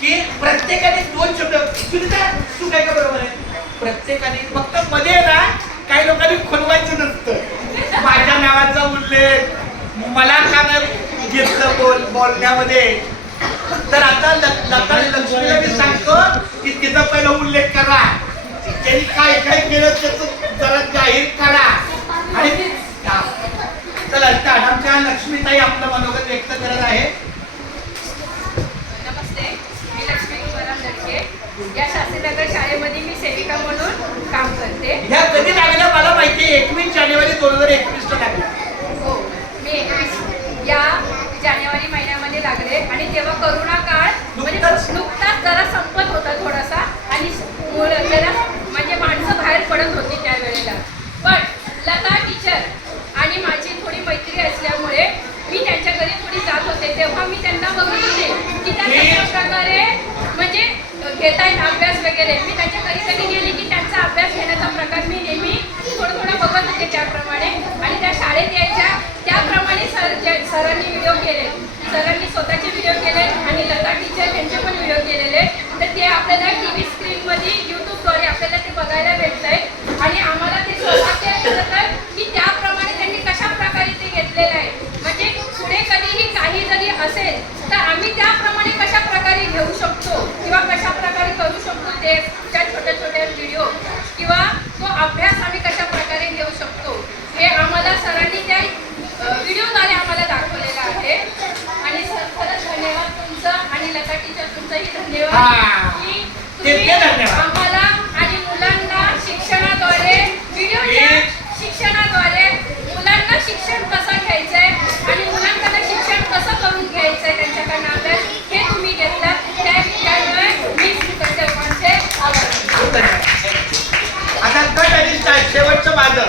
की प्रत्येकाने दोन शब्द सुनीता तू काय का बरोबर आहे प्रत्येकाने फक्त मध्ये ना काही लोकांनी खोलवायचं नसतं माझ्या नावाचा उल्लेख मला का नाही घेतलं बोलण्यामध्ये तर आता लता लक्ष्मीला मी सांगतो की तिचा पहिला उल्लेख करा त्यांनी काय काय केलं त्याचं जरा जाहीर करा आणि चला आमच्या लक्ष्मीताई आपलं मनोगत व्यक्त करत आहे. नमस्ते, मी लक्ष्मी तुकाराम दडके या शास्त्रीनगर शाळेमध्ये मी सेविका म्हणून काम करते. ह्या कधी लागल्या मला माहिती आहे 21 जानेवारी 2021 ला लागल्या. हो, मी 21 या जानेवारी महिन्यामध्ये लागले आणि तेव्हा करोना काळ म्हणजे नुकताच जरा संपत होता थोडासा आणि जरा म्हणजे माणसं बाहेर पडत होती त्यावेळेला. पण लता टीचर आणि माझी थोडी मैत्री असल्यामुळे मी त्यांच्या घरी थोडी जात होते तेव्हा मी त्यांना बघत होते की त्या कशा प्रकारे म्हणजे घेतायत अभ्यास वगैरे. मी त्यांच्या घरी कधी गेले की त्यांचा अभ्यास घेण्याचा प्रकार मी नेहमी थोडं बघत होते त्याप्रमाणे आणि त्या शाळेत यायच्या त्याप्रमाणे सरांनी व्हिडिओ केले. सरांनी स्वतःचे व्हिडिओ केले आणि लता टीचर त्यांचे पण व्हिडिओ केलेले. तर ते आपल्याला TV स्क्रीनमध्ये YouTubeद्वारे आपल्याला ते बघायला भेटत आहे आणि आम्हाला ते स्वतः की त्याप्रमाणे त्यांनी कशा प्रकारे ते घेतलेलं आहे. म्हणजे पुढे कधीही काही जरी असेल तर आम्ही त्याप्रमाणे कशा प्रकारे घेऊ शकतो किंवा कशा प्रकारे करू शकतो ते त्या छोट्या छोट्या व्हिडिओ किंवा तो अभ्यास आम्ही कशा प्रकारे घेऊ शकतो हे आम्हाला सरांनी त्या व्हिडिओद्वारे आम्हाला दाखवलेलं आहे. आणि सर खरंच धन्यवाद तुमचं आणि लता टीचर तुमचंही धन्यवाद की तुम्ही आम्हाला आणि मुलांना शिक्षणाद्वारे व्हिडिओच्या शिक्षणाद्वारे मुलांना शिक्षण कसं घ्यायचंय आणि मुलांकडे शिक्षण कसं करून घ्यायचंय त्यांच्याकडनं अभ्यास हे तुम्ही घेतलं त्यामुळे मी तुमचे आभार. आता शेवटचं माझं